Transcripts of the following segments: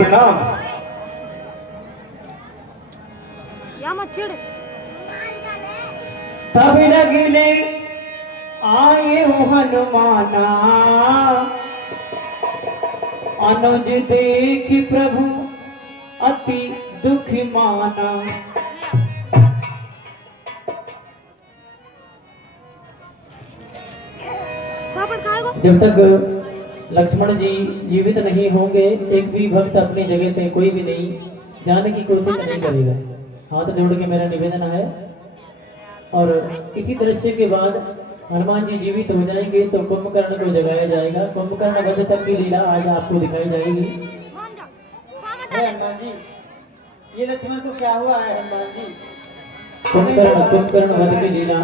प्रणाम। तब लगने आए हो हनुमाना, अनुज देख प्रभु अति दुख माना। जब तक लक्ष्मण जी जीवित नहीं होंगे, एक भी भक्त अपनी जगह पे कोई भी नहीं जाने की कोशिश नहीं करेगा। हाथ जोड़ के मेरा निवेदन है। और इसी दृश्य के बाद हनुमान जी जीवित हो जाएंगे तो कुंभकर्ण को जगाया जाएगा। कुंभकर्ण वध तक की लीला आज आपको दिखाई जाएगी। हनुमान जी, ये लक्ष्मण को क्या हुआ है? हनुमान जी, कुंभकर्ण वध की लीला।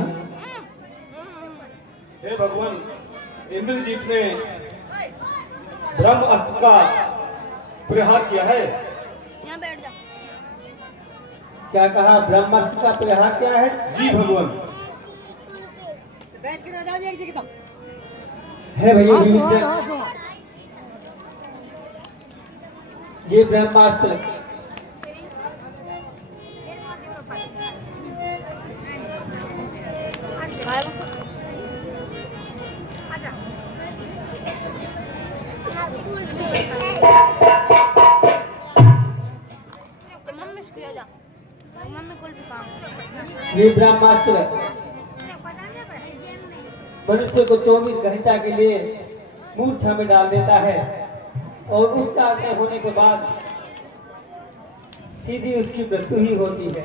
हे भगवान, इंद्रजीत ने ब्रह्म अस्त्र का प्रहार किया है। यहाँ बैठ जा। क्या कहा? ब्रह्मास्त्र का प्रहार क्या है? जी भगवान। बैठ के ना जा, एक जगह है भैया, ये ब्रह्मास्त्र ये ब्रह्मास्त्र मनुष्य को 24 घंटा के लिए मूर्छा में डाल देता है और उपचार के होने के बाद सीधी उसकी मृत्यु ही होती है।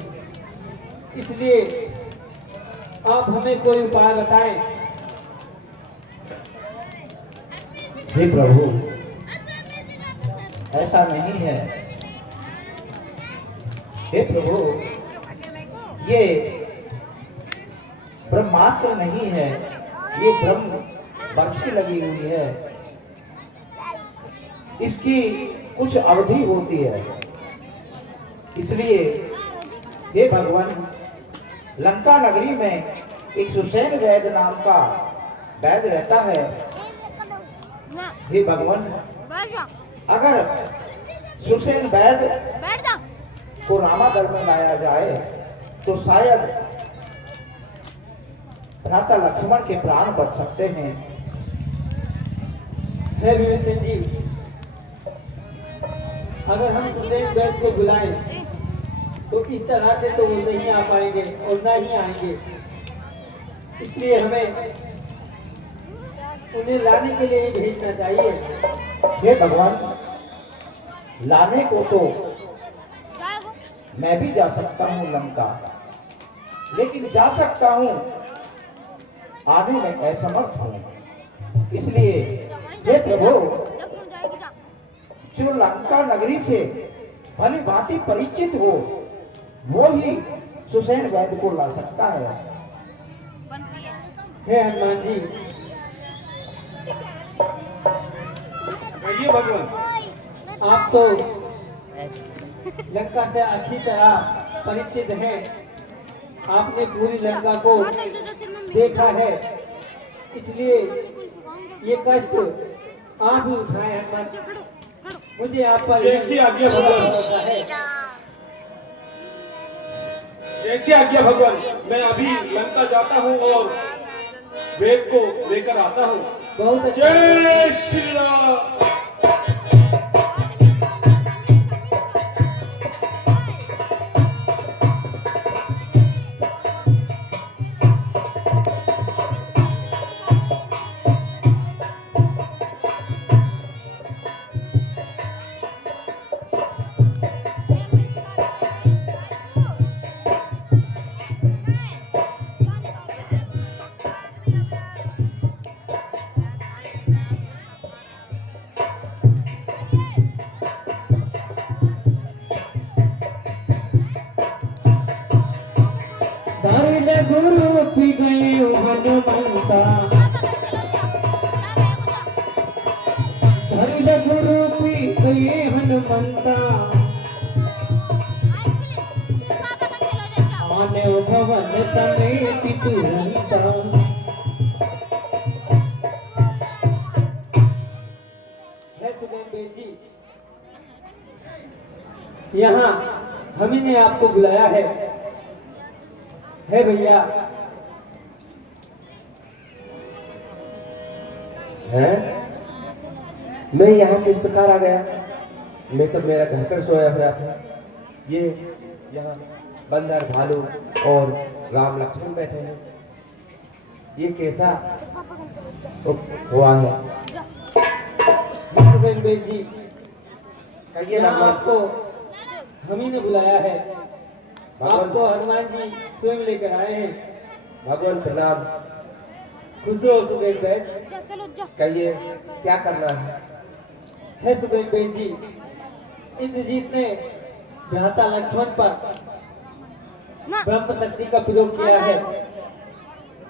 इसलिए आप हमें कोई उपाय बताएं। हे प्रभु, ऐसा नहीं है। हे प्रभु, ये ब्रह्मास्त्र नहीं है, ये ब्रह्म बर्छी लगी हुई है। इसकी कुछ अवधि होती है। इसलिए हे भगवान, लंका नगरी में एक सुसैन वैद्य नाम का वैद्य रहता है। हे भगवान, अगर सुसैन वैद्य को रामादल में लाया जाए तो शायद भ्राता लक्ष्मण के प्राण बच सकते हैं। है विभीषण जी, अगर हम सुसैन वैद्य को बुलाएं तो इस तरह से तो वो नहीं आ पाएंगे और ना ही आएंगे। इसलिए हमें उन्हें लाने के लिए ही भेजना चाहिए। हे भगवान, लाने को तो मैं भी जा सकता हूँ लंका, लेकिन जा सकता हूँ, आने में असमर्थ हूँ। इसलिए हे प्रभु, जो लंका नगरी से भली भांति परिचित हो वो ही सुसैन वैद्य को ला सकता है। हे हनुमान जी, ये भगवान, आप तो लंका से अच्छी तरह परिचित हैं। आपने पूरी लंका को देखा है, इसलिए ये कष्ट आप ही उठाए हनुमान। मुझे आप पर जैसी आज्ञा भगवान। भरोसा है। जैसी आज्ञा भगवान, मैं अभी लंका जाता हूँ और वेद को लेकर आता हूँ। बहुत अच्छा। जय श्री राम। गुरु पी गए हनुमंता, धर्म गुरु पी गए हनुमंता। मानव भवन समेत तुरंता। यहाँ हम ही ने आपको बुलाया है भैया। हैं? मैं यहाँ किस प्रकार आ गया? मैं तो मेरा घर पर सोया हुआ था। ये यहाँ बंदर, भालू और राम लक्ष्मण बैठे हैं। ये कैसा हुआ है? बेन जी, कहिए यहाँ ना। आपको हम ही ने बुलाया है। आपको हनुमान जी स्वयं लेकर आए हैं। भगवान प्रणाम। खुश हो सुबेन बेन। चलो जा। कहिए क्या करना है? सुबेन बेन जी, इंद्रजीत ने भ्राता लक्ष्मण पर ब्रह्म शक्ति का प्रयोग किया है।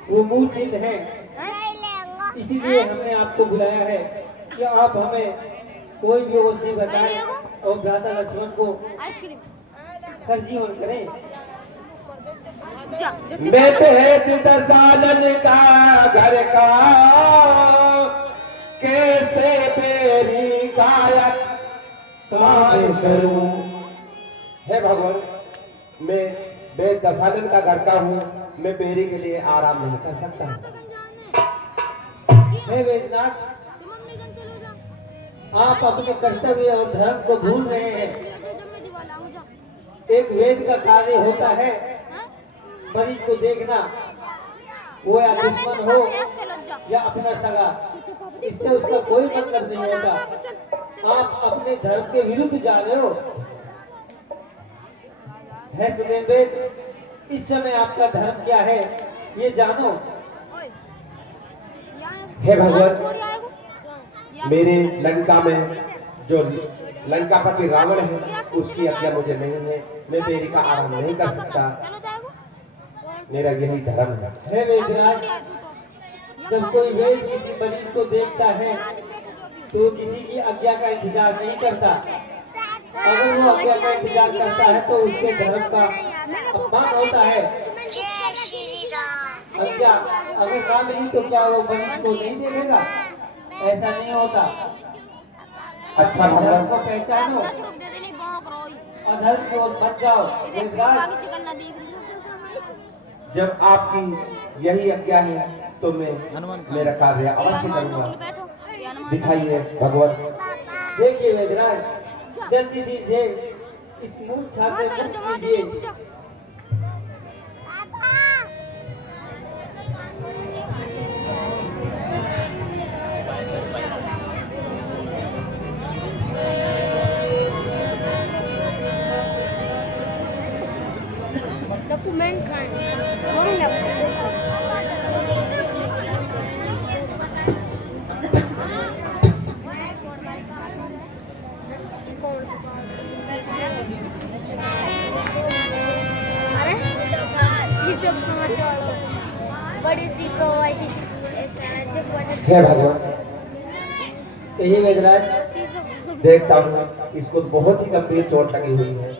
वो मूर्छित हैं, इसीलिए हमने आपको बुलाया है कि आप हमें कोई भी औषधि बताएं और भ्राता लक्ष्मण को आइसक्रीम सर्जीवन करें। जा। मैं भेद दसानन का घर का कैसे मेरी गायक तुम्हारे करूं। हे भगवान, मैं दसानन का घर का हूँ। मैं बेरी के लिए आराम नहीं कर सकता। हे वैद्यनाथ, आप अपने कर्तव्य और धर्म को भूल रहे हैं। एक वेद का कार्य होता है मरीज को देखना, वो या दुश्मन हो या अपना सगा, इससे उसका कोई मतलब नहीं होता। आप अपने धर्म के विरुद्ध जा रहे हो। है सुबेन बेन, इस समय आपका धर्म क्या है ये जानो। हे भगवान, मेरे लंका में जो लंकापति रावण है उसकी आज्ञा मुझे नहीं है। मैं बेरी का आराम नहीं कर सकता। मेरा यही धर्म है। हे वेदराज, जब कोई वेद किसी मरीज को देखता है तो किसी की आज्ञा का इंतजार नहीं करता। अगर वो आज्ञा का इंतजार करता है तो उसके धर्म का अपमान होता है। आज्ञा अगर ना मिली तो क्या वो मरीज को नहीं देगा? ऐसा नहीं होता। अच्छा धर्म भगवान, को पहचानो, अधर्म की ओर मत जाओ। वेदराज, जब आपकी यही आज्ञा है तो मैं मेरा कार्य अवश्य करूंगा। दिखाइए भगवान। देखिए वेदराज, जल्दी से इस मूर्छा से मुक्त कीजिए। डॉक्यूमेंट अरे शीशो बड़ी शीशो आई थी। हे भगवान, ये वेदराज, देखता हूँ इसको बहुत ही गंभीर चोट लगी हुई है।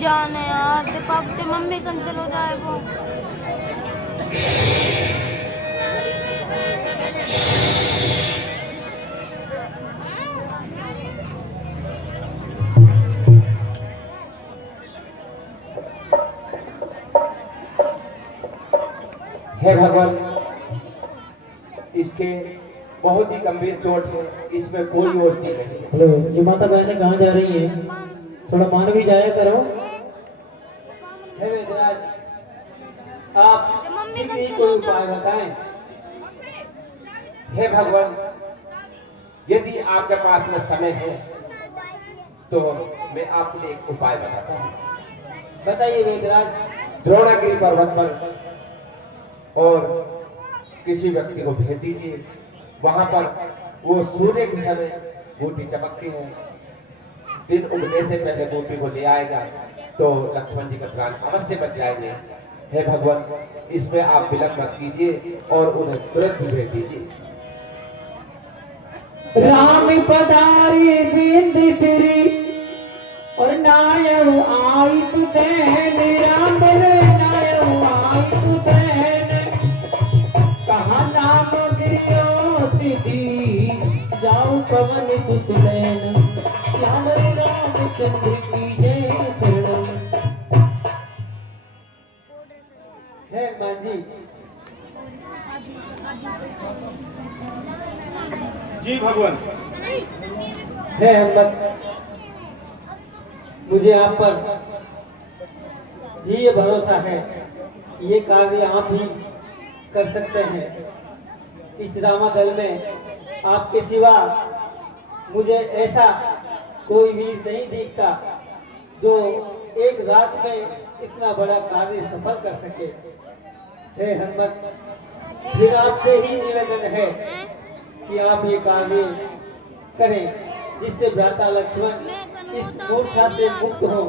जाने यार, पापा मम्मी कल चलो जाएगा। हे भगवान, इसके बहुत ही गंभीर चोट है। इसमें कोई औषधि नहीं है। हेलो, ये माता बहनें कहाँ जा रही है? थोड़ा मान भी जाया करो। हे वेदराज, आप किसी कोई उपाय बताएं। हे भगवान, यदि आपके पास में समय है तो मैं आपके लिए एक उपाय बताता हूँ। बताइए वेदराज। द्रोणागिरी पर्वत पर और किसी व्यक्ति को भेज दीजिए। वहां पर वो सूर्य के समय बूटी चमकती है। दिन उगने से पहले बूटी को ले आएगा तो लक्ष्मण जी का प्राण अवश्य बच जाएंगे। हे भगवान, इसमें आप विलंब मत कीजिए और उन्हें तुरंत ही भेज दीजिए। राम पधारी बिंद श्री और नायव आई तुझैन। राम नायव आई तुझैन, कहा नाम दी जाऊं पवन सुत नयन श्याम रामचंद्र की जय चरण। है मांझी जी भगवान। है हिम्मत, मुझे आप पर ही ये भरोसा है, ये कार्य आप ही कर सकते हैं। इस रामादल में आपके सिवा मुझे ऐसा कोई वीर नहीं दिखता जो एक रात में इतना बड़ा कार्य सफल कर सके। हे हनुमत, फिर आपसे ही निवेदन है कि आप ये कार्य करें जिससे भ्राता लक्ष्मण इस मूर्छा से मुक्त हो।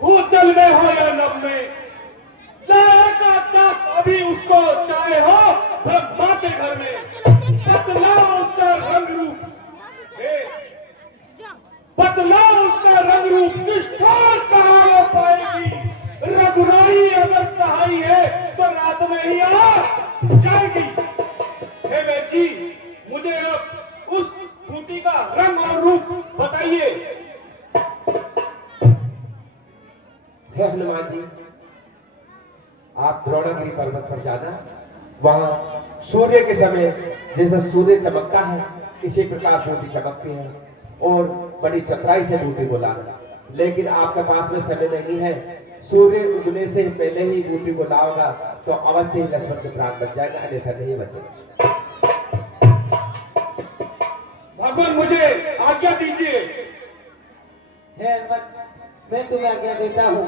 भूतल में हो या नभ में, लाया का दास अभी उसको चाहे हो ब्रह्मा के घर में, बदला उसका रंग रूप, बदला उसका रंग रूप, किस ठार कहाँ वो पाएगी। रघुराई अगर सहाय है तो रात में ही आ जाएगी। हे बेट जी, मुझे अब उस बूटी का रंग और रूप बताइए। हे हनुमान जी, आप द्रोणागिरी पर्वत पर जाना, वहां सूर्य के समय जैसे सूर्य चमकता है इसी प्रकार बूटी चमकती है और बड़ी चतुराई से बूटी को लाना। लेकिन आपके पास में समय नहीं है, सूर्य उगने से पहले ही बूटी को लाओगा तो अवश्य ही लक्ष्मण के प्राण बच जाएगा, अन्यथा नहीं बचेगा। भगवान मुझे आज्ञा दीजिए। हे हनुमत, मैं तुम्हें आज्ञा देता हूँ,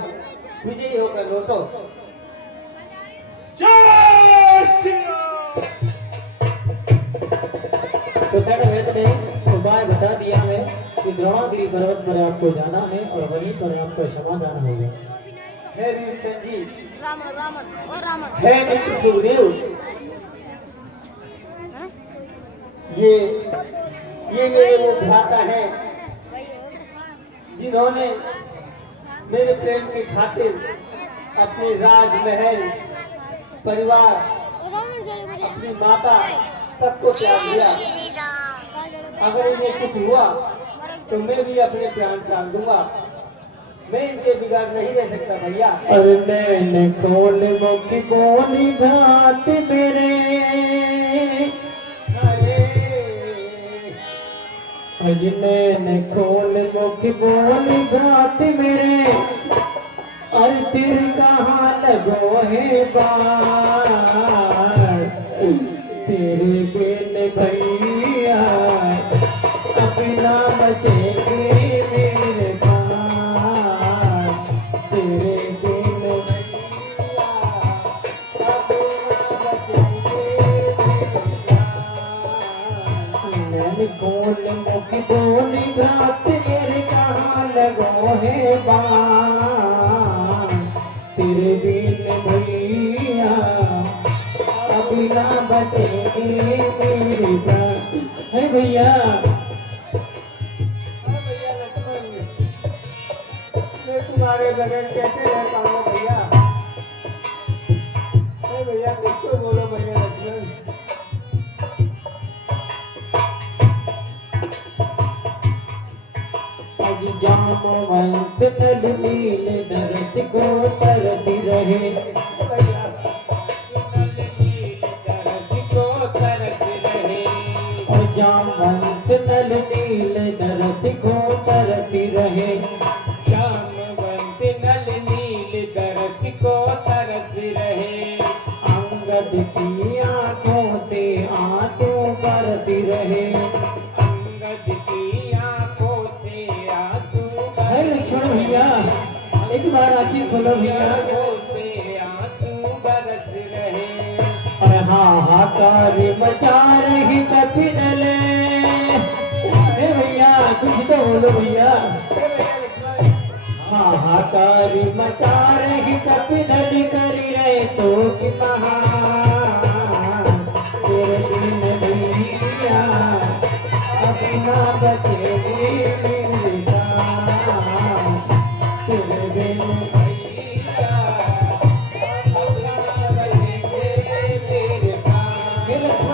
विजयी होकर लौटो। जय श्री राम। तो वेद ने उपाय बता दिया है कि द्रोणागिरी पर्वत पर आपको जाना है और वहीं पर आपका समाधान होगा। हे वीर संजी, रावण रावण और रावण हे मित्र सुग्रीव, ये मेरे वो भ्राता हैं जिन्होंने मेरे प्रेम की खातिर अपने राजमहल, परिवार, अपनी माता सबको त्याग दिया। अगर इन्हें कुछ हुआ तो मैं भी अपने प्राण त्याग दूंगा। मैं इनके बिगाड़ नहीं रह सकता भैया। अरे नैन खोल मुख बोली भ्रात मेरे, अज नैन खोल मुख बोली भ्रात मेरे, अरे तिर कहाँ लगो है बार, तेरे बिन भैया अपना बचेंगे मेरे पार, तेरे बिन भैया अपना बचेंगे मेरे पार। नैन खोल मुख बोली भ्रात मेरे कहाँ लगो है बार, तेरे बिन भैया अपना बचेंगे मेरे प्राण। है भैया भैया लक्ष्मण, मैं तुम्हारे बगैर कैसे रह पाऊंगा भैया। भैया कुछ तो बोलो भैया लक्ष्मण। अज जामवंत नल नील दरस को तरसी रहे, भैया और जामवंत नल नील दरस को तरसी रहे, जामवंत नल नील दरस को तरस रहे, अंगद की आंखों से आंसू बरसी रहे, अंगद की आंखों से आंसू है लक्ष्मण भैया एक बार आंखें खोलो भैया। से आंसू बरस रहे, और हाहाकार मचा रही कपिल, हे भैया कुछ तो बोलो भैया। हाहाकार मचा रही कपिल करी रहे तो कि महान, तेरे बिन भैया अपना बचेगी मेरे प्राण, तेरे बिन भैया अपना बचेगी मेरे प्राण। हे लक्ष्मण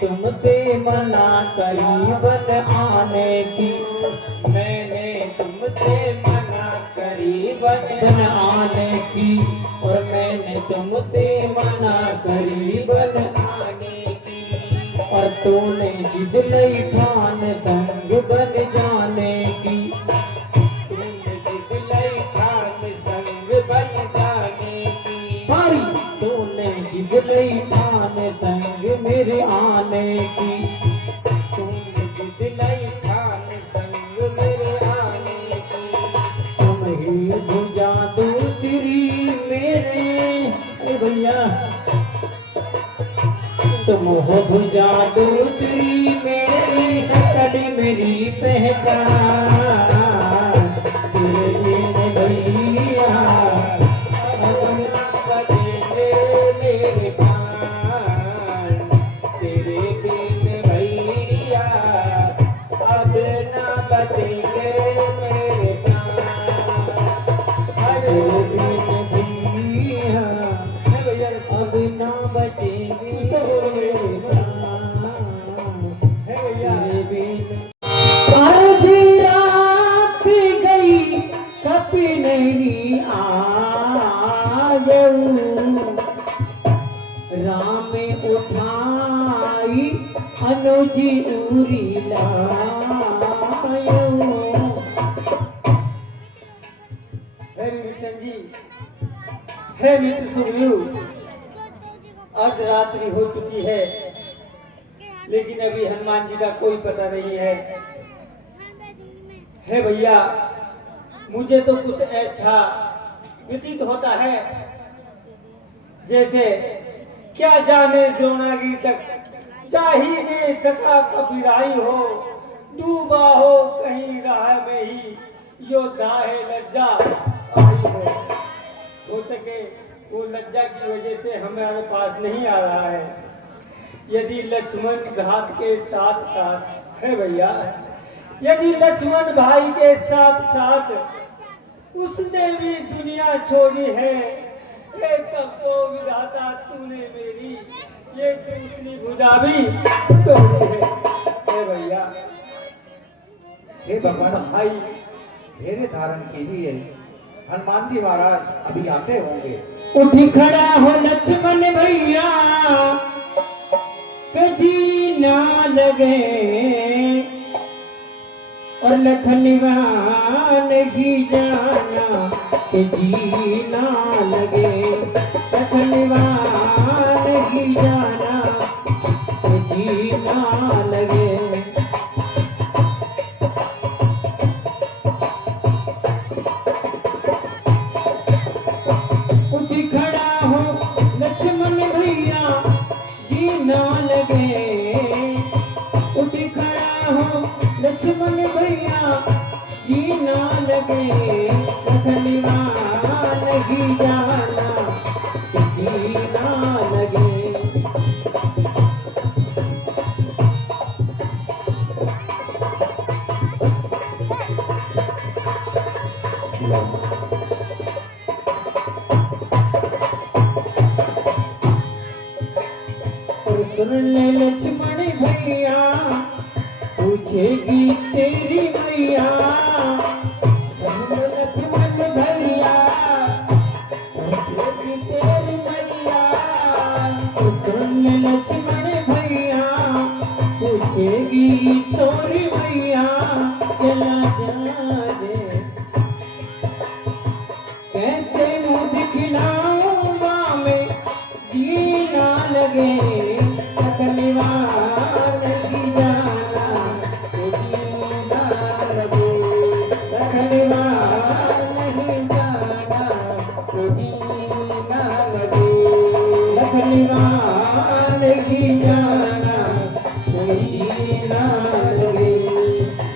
तुमसे मना करी बन आने की, मैंने तुमसे मना करी बन आने की, और मैंने तुमसे मना करी बन आने की, और तूने जिद नहीं ठान संग बन जाने की, तुमने जिद नहीं ठान संग बन जाने की, भाई तूने जिद नहीं ठान संग मेरे आने की, तुमने जिद नहीं ठान संग मेरे आने की, तुम ही भुजा दूसरी मेरे, अरे भैया तुम हो भुजा दूसरी मेरी, सकड़ी मेरी पहचान, तेरे बिन भैया अपना बचेंगे मेरे प्राण, तेरे बिन भैया अब ना बचेंगे मेरे प्राण। तेरे बिन भैया है भैया, अब ना बचेंगे मेरे प्राण, है भैया, तेरे बिन आधी रात गई कभी नहीं आयऊ, राम उठाई अनुजी उरी लायऊ। है विभीषण जी, है मित्र सुग्रीव, अर्धरात्रि हो चुकी है, लेकिन अभी हनुमान जी का कोई पता नहीं है। है भैया, मुझे तो कुछ ऐसा व्यतीत होता है जैसे क्या जाने द्रोणागिरी तक जा ही नहीं सका कबीराई हो, डूबा हो कहीं राह में ही योद्धा है लज्जा आई हो सके वो लज्जा की वजह से हमारे पास नहीं आ रहा है। यदि लक्ष्मण घात के साथ साथ, है भैया, यदि लक्ष्मण भाई के साथ साथ उसने भी दुनिया छोड़ी है, तब तो विधाता तूने मेरी ये दूसरी भुजा भी तोड़ी है भैया। हे भगवान, भाई धैर्य धारण कीजिए, हनुमान जी महाराज अभी आते होंगे। उठ खड़ा हो लक्ष्मण भैया, कजी ना लगे, और लखनवान ही जाना कि जी ना लगे, लखनवान ही जाना कि जी ना लगे। उठ खड़ा हो लक्ष्मण भैया, जी ना लगे, उठ खड़ा हो लक्ष्मण भैया, जी ना लगे, लखनवान ही जाना कि जी ना लगे। और सुन ले लक्ष्मण भैया, पूछेगी तेरी मैया, लक्ष्मण भैया पूछेगी तेरी मैया, सुन ले लक्ष्मण भैया, पूछेगी तोरी मैया, चला जा रे कैसे मुँह दिखलाऊं माँ में, जी ना लगे, लखनवान की जाना तो जी ना लगे, लखनवान ही जाना तो जी ना लगे, लखनवान ही जाना तो जी ना लगे,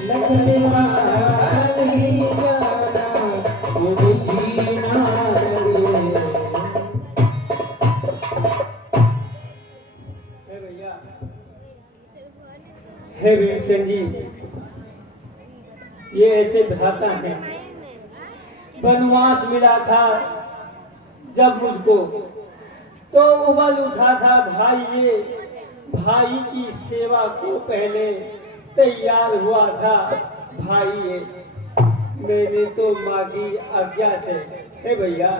लखनवान ही जाना तो जी ना लगे। है भैया, है विभीषण जी, ये ऐसे भ्राता हैं। वनवास मिला था जब मुझको, तो उबल उठा था भाई ये भाई की सेवा को पहले तैयार हुआ था भाई है। मैंने तो माँ की आज्ञा से, हे भैया,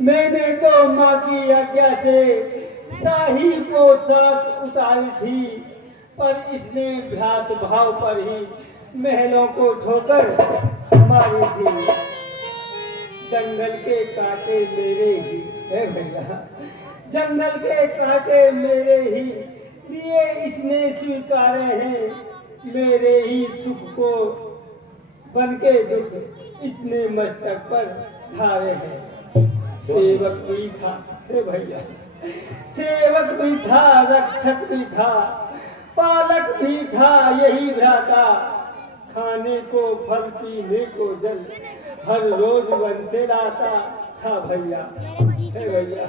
मैंने तो माँ की आज्ञा से शाही पोशाक उतारी थी, पर इसने भ्रात भाव पर ही महलों को ठोकर मारी थी। जंगल के कांटे मेरे ही, है भैया, जंगल के कांटे मेरे ही लिए इसने स्वीकारे हैं। मेरे ही सुख को बन के दुख इसने मस्तक पर धारे हैं। सेवक भी था, हे भैया, सेवक भी था, रक्षक भी था, पालक भी था यही भ्राता। खाने को फल, पीने को जल, हर रोज वन से लाता था भैया, हे भैया।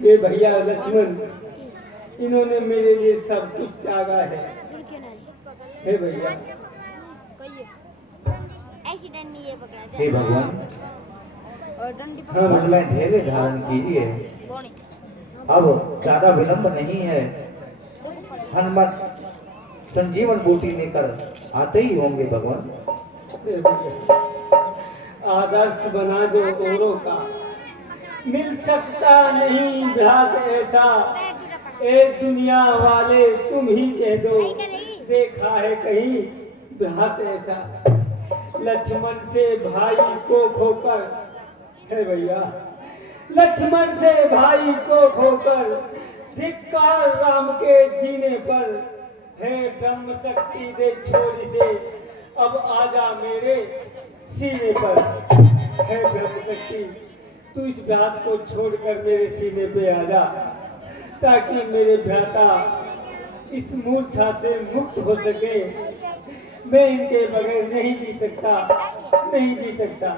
ये भैया लक्ष्मण, इन्होंने मेरे लिए सब कुछ त्यागा है, हे भैया। हे भगवान, हाँ मन में धैर्य धारण कीजिए। अब ज्यादा विलंब नहीं है। हनुमत संजीवन बूटी लेकर आते ही होंगे भगवान। हे भैया, आदर्श बना जो औरों का, मिल सकता नहीं भ्रात ऐसा। एक दुनिया वाले तुम ही कह दो, देखा है कहीं भ्रात ऐसा। लक्ष्मण से भाई को खोकर, है भैया, लक्ष्मण से भाई को खोकर धिक्कार राम के जीने पर। है ब्रह्म शक्ति दे छोड़ से, अब आजा मेरे सीने पर। है ब्रह्म शक्ति, तू इस भ्रात को छोड़कर मेरे सीने पे आजा, ताकि मेरे भ्राता इस मूर्छा से मुक्त हो सके। मैं इनके बगैर नहीं जी सकता, नहीं जी सकता।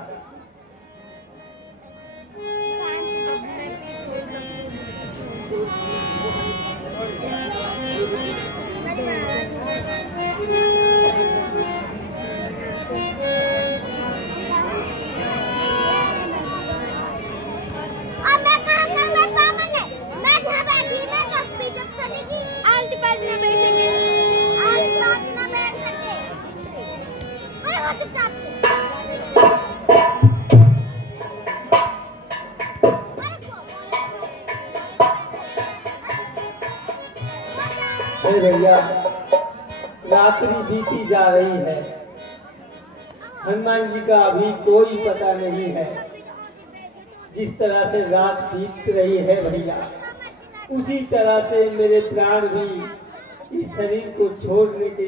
अरे भैया, रात्रि बीती जा रही है, हनुमान जी का अभी कोई पता नहीं है। जिस तरह से रात बीत रही है भैया, उसी तरह से मेरे प्राण भी इस शरीर को छोड़ने की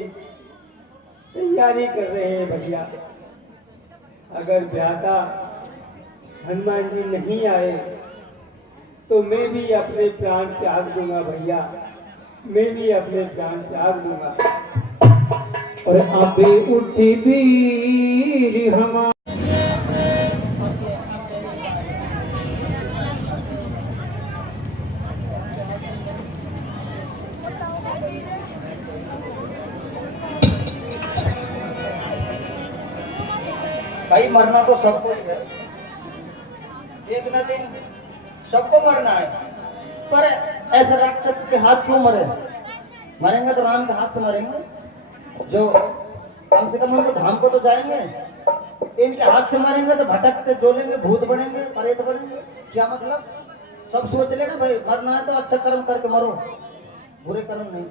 तैयारी कर रहे हैं भैया। अगर भ्राता हनुमान जी नहीं आए तो मैं भी अपने प्राण त्याग दूंगा भैया, मैं भी अपने प्राण त्याग दूंगा। और अभी उठी वीर हमारा भाई, मरना तो सबको ही है, एक न दिन सबको मरना है। पर ऐसे राक्षस के हाथ क्यों मरे? मरेंगे तो राम के हाथ से मरेंगे, जो कम से कम उनको धाम को तो जाएंगे। इनके हाथ से मरेंगे तो भटकते डोलेंगे, भूत बनेंगे, प्रेत बनेंगे। क्या मतलब? सब सोच लेना भाई, मरना है तो अच्छा कर्म करके मरो, बुरे कर्म नहीं।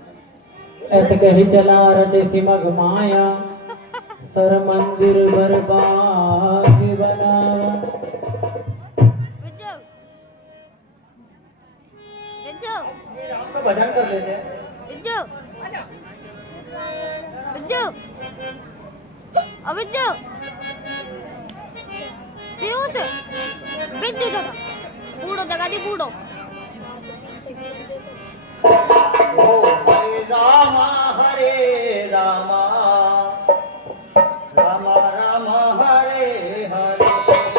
ऐसे कही चला रचे सिमग माया, सर मंदिर बर्बाद बनावा। राम का भजन कर लेते हैं। बूढ़ो दगा दी बूढ़ो। ओ हरे रामा, रामा रामा हरे हरे,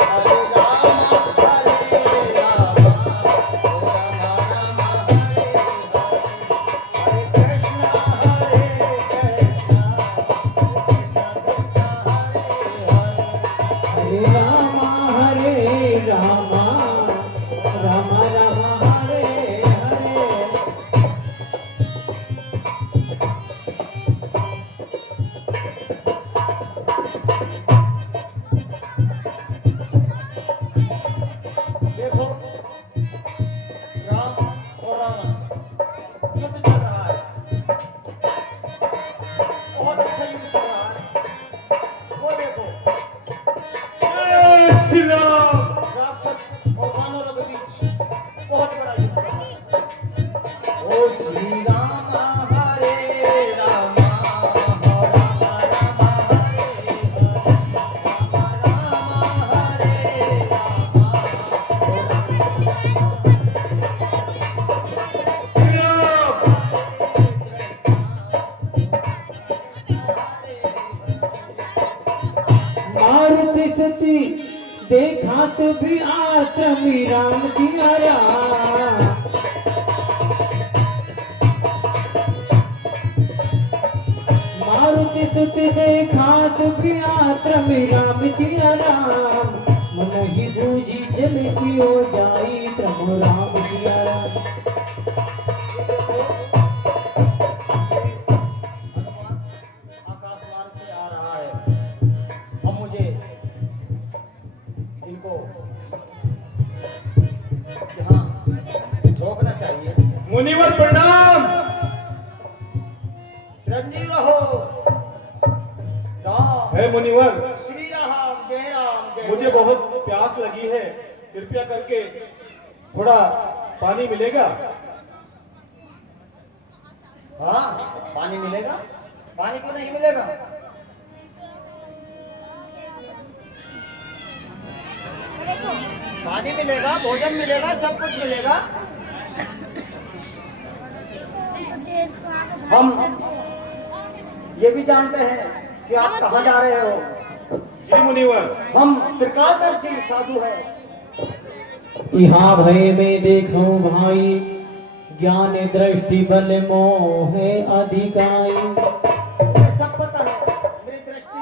हरे रामा हरे रामा, रामा रामा हरे हरे, हरे कृष्णा हरे रामा हरे रामा, रामा रामा हरे तिसती देखा तो भी आश्रमी राम दिया राम। मारुति सुत देखा तो भी आश्रमी राम दिया राम। मन ही बूझी जल पियो जाई त्रम राम सिया राम। आकाश मार्ग से आ रहा है, अब मुझे इनको यहाँ रोकना चाहिए। मुनिवर प्रणाम। चिरंजीव रहो। राम हे मुनिवर, श्री राम जय राम जय मुझे राम। बहुत प्यास लगी है, कृपया करके थोड़ा पानी मिलेगा? हाँ पानी मिलेगा, पानी क्यों नहीं मिलेगा? पानी मिलेगा, भोजन मिलेगा, सब कुछ मिलेगा। हम ये भी जानते हैं कि आप कहाँ जा रहे हो। जी मुनिवर। हम त्रिकालदर्शी साधु हैं। यहाँ भय में देखो भाई ज्ञान दृष्टि बल मोह अधिकाई। मुझे सब पता है, मेरी दृष्टि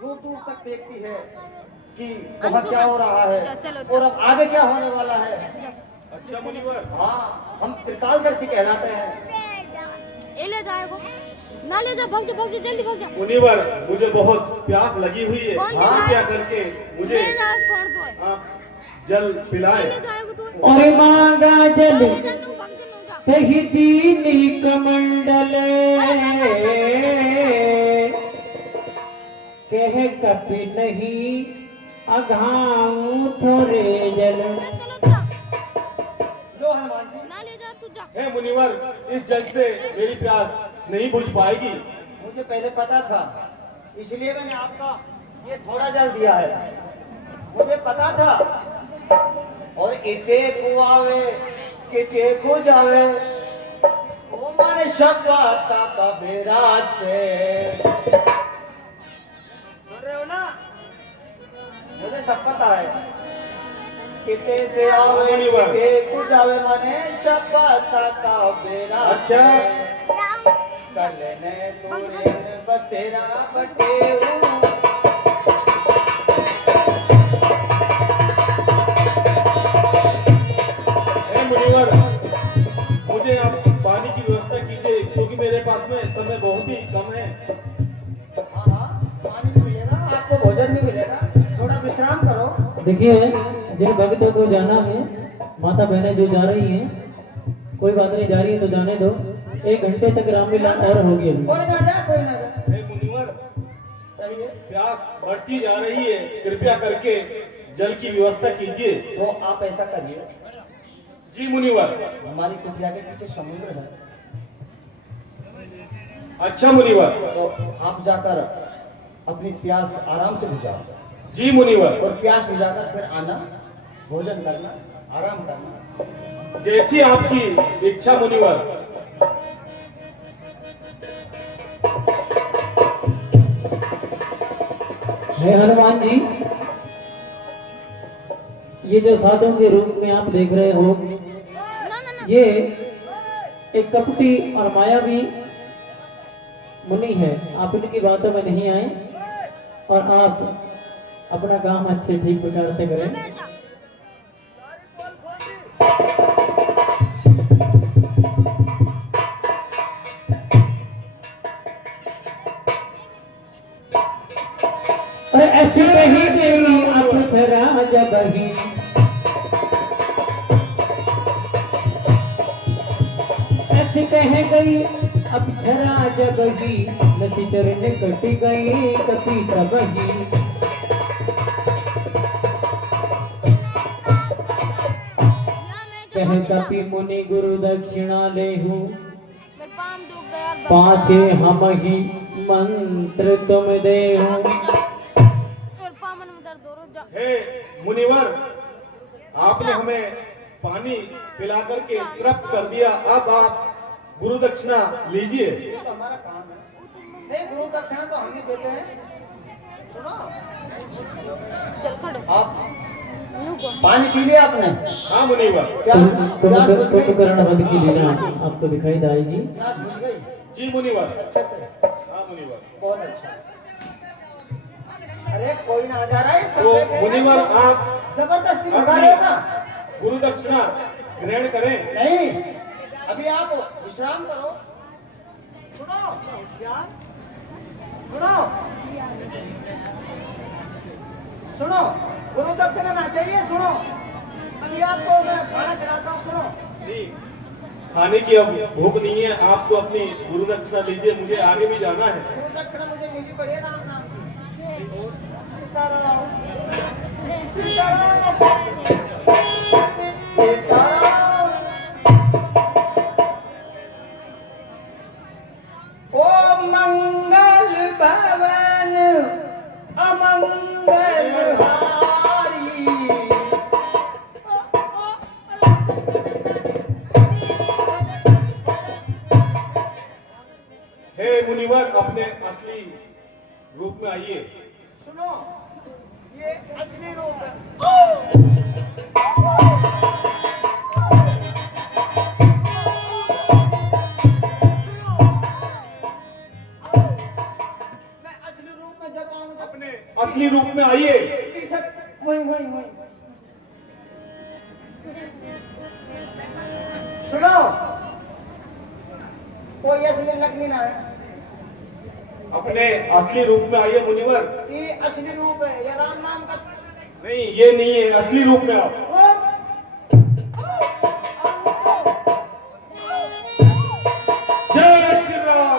दूर दूर तक देखती है कि वहाँ क्या हो रहा है और अब आगे क्या होने वाला है। अच्छा मुनिवर। हाँ हम त्रिकालदर्शी कहलाते हैं। ये ले जाएगो ना, ले जा, भाग जा जल्दी भाग जा। मुनिवर मुझे बहुत प्यास लगी हुई है, कौन ले कृपया जाएगा? करके मुझे ले जा, कौन तो है? आप जल पिलाए। ले जाएगो तू। और मांगा जल ले जा, नू भाग जा, नू जा। तही दीनी कमंडल कह कपि नहीं अघाऊं थोरे जल। चलो जा, लो हनुमान जी, ना ले जा, तू जा। हे मुनिवर, इस जल से मेरी प्यास नहीं बुझ पाएगी। मुझे पहले पता था, इसलिए मैंने आपका ये थोड़ा जल दिया है। मुझे पता था। और इते को आवे किते को जावे, वो माने शब्दाता का बेराज से। सुन रहे हो ना? मुझे सब पता है। किते से आवे मुनिवर। किते को जावे, माने शब्दाता का बेराज अच्छा। से। कलने तोरे बतेरा बटेऊ। मुनिवर, मुझे आप पानी की व्यवस्था कीजिए, क्योंकि मेरे पास में समय बहुत ही कम है। हाँ, पानी भी मिलेगा, आपको भोजन भी मिलेगा, थोड़ा विश्राम करो। देखिए जिन भक्तों को जाना है, माता बहनें जो जा रही हैं, कोई बात नहीं, जा रही है तो जाने दो। 1 घंटे तक रामलीला और होगी अभी। कोई ना जाए, कोई ना जाए। हे मुनिवर, प्यास बढ़ती जा रही है, कृपया करके जल की व्यवस्था कीजिए। तो आप ऐसा करिए, जी मुनिवर। हमारी कुटिया के पीछे समुद्र है, अच्छा मुनिवर। तो आप जाकर अपनी प्यास आराम से बुझाओ। जी मुनिवर। और प्यास बुझाकर फिर आना, भोजन करना, आराम करना। जैसी आपकी इच्छा मुनिवर। है हनुमान जी, ये जो साधुओं के रूप में आप देख रहे हो, ना ना ना, ये एक कपटी और मायावी मुनि है। आप इनकी बातों में नहीं आए और आप अपना काम अच्छे ठीक प्रकार से करें। बैठ जा। और ऐसी कही गई अप्सरा जब ही, ऐसी कह गई अप्सरा जब ही, नदी चरण कट गई कपी तब ही। या मैं कह कपि मुनि गुरु दक्षिणा लेहूं, मेरे पाम दुख गया यार, पाछे हम ही मंत्र तुम देहूं। मेरे पामन में दर्द हो रहा, जा। हे मुनिवर, आपने हमें पानी पिला करके तृप्त कर दिया, अब आप गुरु दक्षिणा लीजिए। ये तो हमारा काम है। नहीं, गुरु दक्षिणा तो हम ही देते हैं। चल खड़ो आप पानी पी लिया आपने? हाँ मुनीवर। क्या प्यास बुझ गई? उपकरण बंद की लेना आपको दिखाई देगी। प्यास बुझ गई? जी मुनीवर। अच्छे से। हाँ मुनीवर। बहुत अच्छा। अरे कोई ना जा रहा है सब तो बैठे हैं। मुनीवर आप जबरदस्ती भगा रहे हो ना? गुरु दक्षिणा ग्रहण करें। नहीं, अभी आप विश्राम करो। सुनो सुनो सुनो, गुरु दक्षिणा ना चाहिए। सुनो, अभी आपको मैं खाना खिलाता हूँ। सुनो, नहीं, खाने की अब भूख नहीं है। आप तो अपनी गुरु दक्षिणा लीजिए, मुझे आगे भी जाना है। गुरु दक्षिणा मुझे मिली पड़ी है राम नाम की। सीताराम सीताराम सीताराम। ओम मंगल भवन अमंगल हारी। हे मुनिवर, अपने असली रूप में आइए। सुनो, ये असली रूप है। मैं असली रूप में जब आऊंगा अपने असली रूप में आइए। पीछे वही सुनो, कोई असली नकली ना है। अपने असली रूप में आइए मुनिवर। ये असली रूप है या राम नाम का? नहीं, ये नहीं है, असली रूप में आओ। जय श्री राम।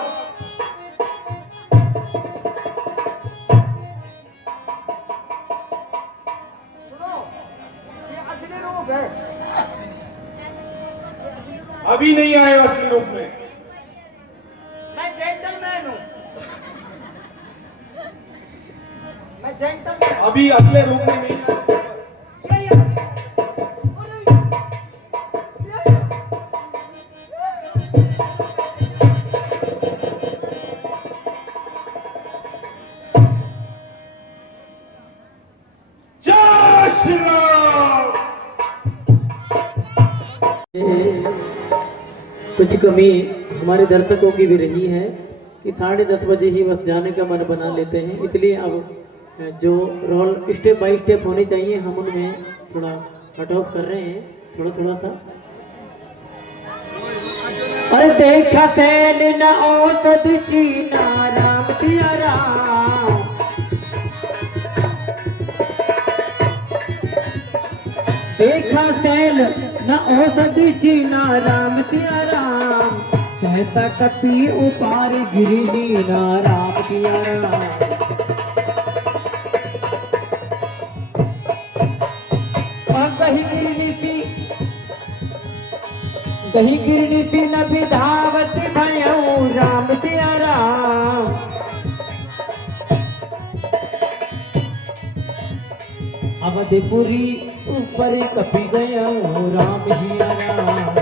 सुनो, ये असली रूप है। अभी नहीं आए असली रूप में। मैं जेंटलमैन हूँ। मैं जेंटलमैन। अभी असली रूप में नहीं आए। जय श्री राम। कुछ कमी हमारे दर्शकों की भी रही है कि 10:30 बजे ही बस जाने का मन बना लेते हैं, इसलिए अब जो रोल स्टेप बाय स्टेप होने चाहिए हम उनमें थोड़ा कट ऑफ कर रहे हैं, थोड़ा थोड़ा सा। अरे देखा सैन न औसत चीना राम सिया राम। देखा सैन न औसत चीना राम सिया राम। कहता कपी उपार गिरनी ना राम सिया राम। कहीं गिरनी सी न विधावत भयऊ राम सिया राम। अवधपुरी ऊपर कपी गया राम सिया राम।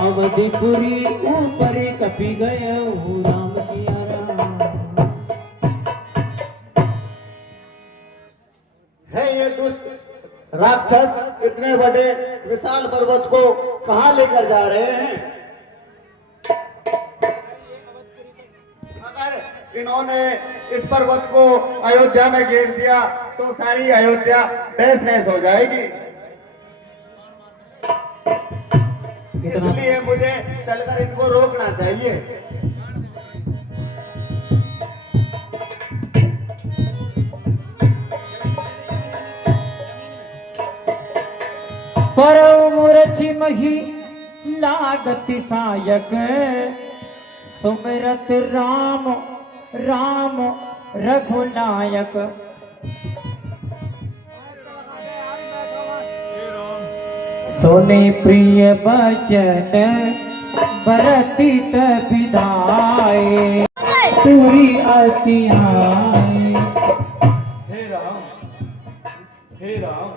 अवधपुरी ऊपर कपी गया राम सिया राम। है ये दुष्ट राक्षस इतने बड़े विशाल पर्वत को कहां लेकर जा रहे हैं? अगर इन्होंने इस पर्वत को अयोध्या में घेर दिया तो सारी अयोध्या तहस नहस हो जाएगी। इसलिए मुझे चलकर इनको रोकना चाहिए। परम मूर्छि मही लागत सायक। सुमिरत राम राम रघुनायक। सोने प्रिय बचन बरती विधाए। तुरी अति आए। हे राम, हे राम,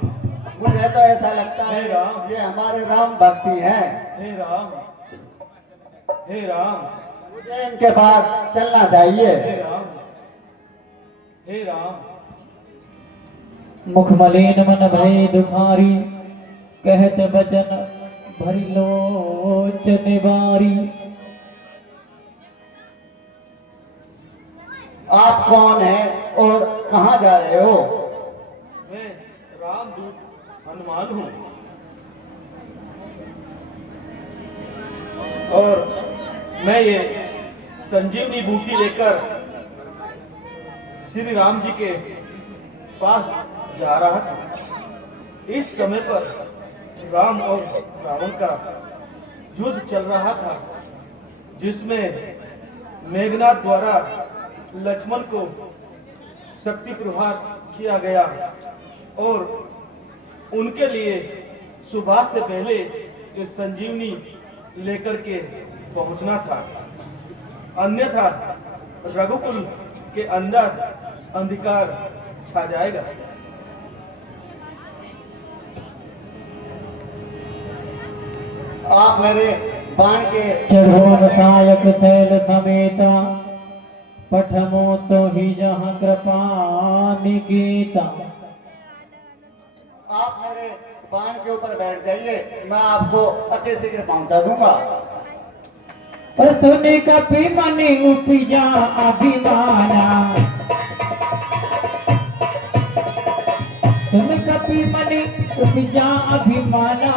मुझे तो ऐसा लगता है हे राम। ये हमारे राम भक्ति हैं। हे राम, हे राम, मुझे इनके पास चलना चाहिए। हे राम। हे राम, मुख मलिन मन भय दुखारी, कहत बचन भरी लोचन बारी। आप कौन हैं और कहाँ जा रहे हो? मैं रामदूत हनुमान हूँ और मैं ये संजीवनी बूटी लेकर श्री राम जी के पास जा रहा था। इस समय पर राम और रावण का युद्ध चल रहा था, जिसमें मेघनाथ द्वारा लक्ष्मण को शक्ति प्रहार किया गया और उनके लिए सुबह से पहले ये संजीवनी लेकर के पहुंचना था, अन्यथा रघुकुल के अंदर अंधकार छा जाएगा। आप मेरे बाण के चढ़ो सायक शैल समेता, पठमो तो ही जहाँ कृपा निकेता। आप मेरे बाण के ऊपर बैठ जाइए, मैं आपको अति शीघ्र पहुंचा दूंगा। पर सुने कपि मनि उपजा अभिमाना, सुन कपि मनि उपजा अभिमाना।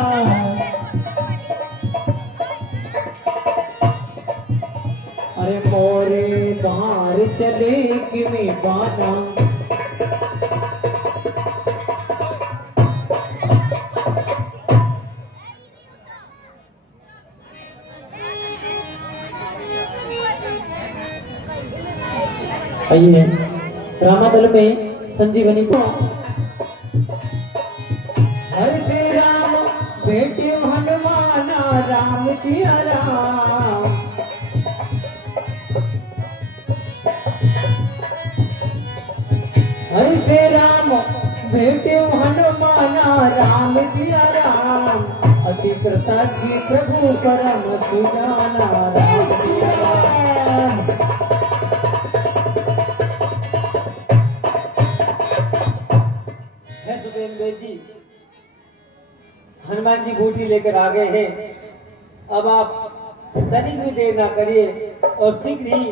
अरे मोरे धार चले किमी बाना, आइए रामादल में संजीवनी को हर श्री राम बेटे हनुमाना, राम सिया राम। हर श्री राम बेटे हनुमाना, राम सिया राम। अति कृतज्ञ प्रभु परम सुजाना, राम सिया राम। है सुखेंद्र जी, हनुमान जी बूटी लेकर आ गए हैं। अब आप तनिक भी देर ना करिए और शीघ्र ही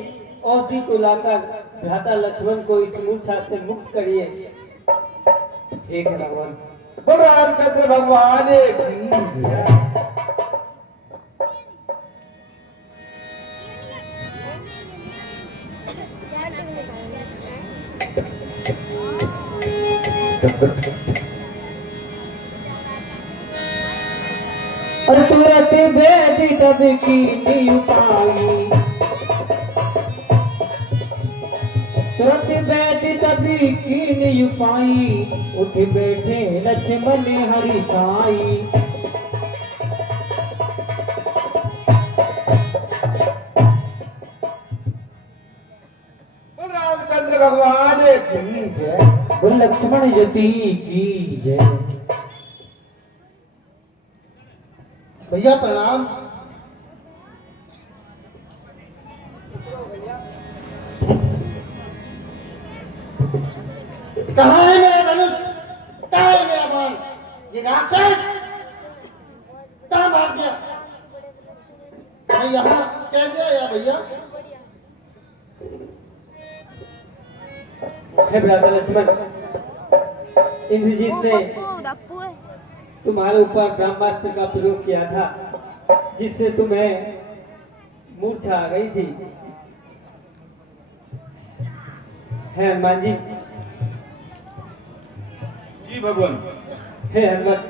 औषधि को लाकर भ्राता लक्ष्मण को इस मूर्छा से मुक्त करिए। एक रावण बोलो रामचंद्र भगवान की जय। और तुरत भेद तब की उपाई, तुरत भेद तब की उपाई। उठ बैठे लक्ष्मण हरि साई। बोलो रामचंद्र भगवान की जय। बोल लक्ष्मण जति की जय। भैया प्रणाम। कहाँ है मेरा धनुष? कहाँ है मेरा बाण? ये राक्षस कहाँ भाग गया? मैं यहाँ कैसे आया भैया? है भ्राता लक्ष्मण, इंद्रजीत ने तुम्हारे ऊपर ब्रह्मास्त्र का प्रयोग किया था, जिससे तुम्हें मूर्छा आ गई थी। है हनुमान जी, जी भगवान। हे हनुमान,